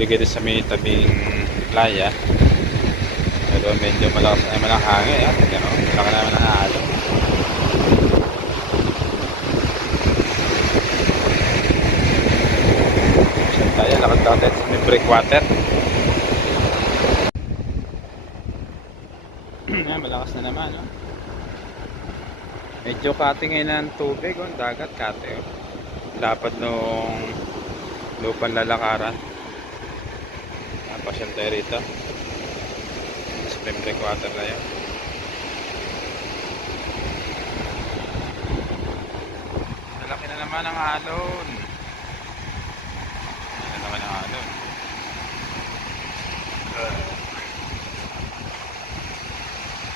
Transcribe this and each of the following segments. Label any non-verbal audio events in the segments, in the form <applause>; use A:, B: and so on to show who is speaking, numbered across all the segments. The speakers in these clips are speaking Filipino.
A: ligay sa may tabing playa. Pero medyo malakas na naman ang hangin. Ha? Tingnan mo, malaki naman ang halo. Pasyal tayo, lakad tayo sa may breakwater. <clears throat> Ayan, malakas na naman. No? Medyo kate ngayon ng tubig. Oh, dagat kate. Oh dapat nung lupang lalakaran napasyal tayo rito spring breakwater na yun malaki na naman ang alon malaki na naman ang alon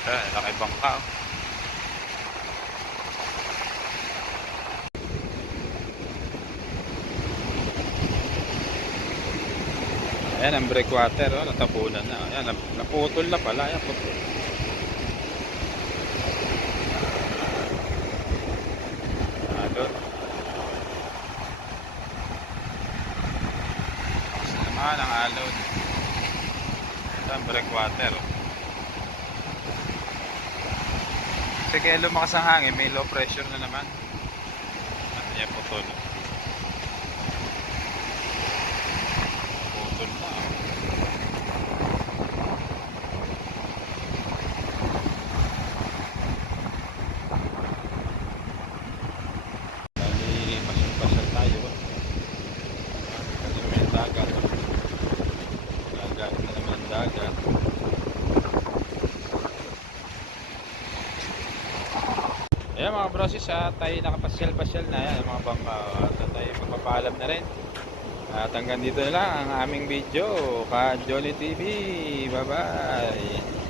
A: ah, laki bangka oh. Ayan ang breakwater, oh, natapunan na. Ayan, nap- naputol na pala. Ayan, putol. Alon. Kasi naman ang alon. Ito ang breakwater. Oh. Kasi kaya lumakas ang hangin, may low pressure na naman. Ayan, putol. Putol na. oh. Bali, pasyal-pasyal tayo. Kasi may dagat. Dagat na naman ang dagat. Ayan mga brosis ha, tayo nakapasyal-pasyal na yan mga bangka. At tayo magpapaalam na rin. At hanggang dito na lang ang aming video. Ka Johnny TV. Bye bye.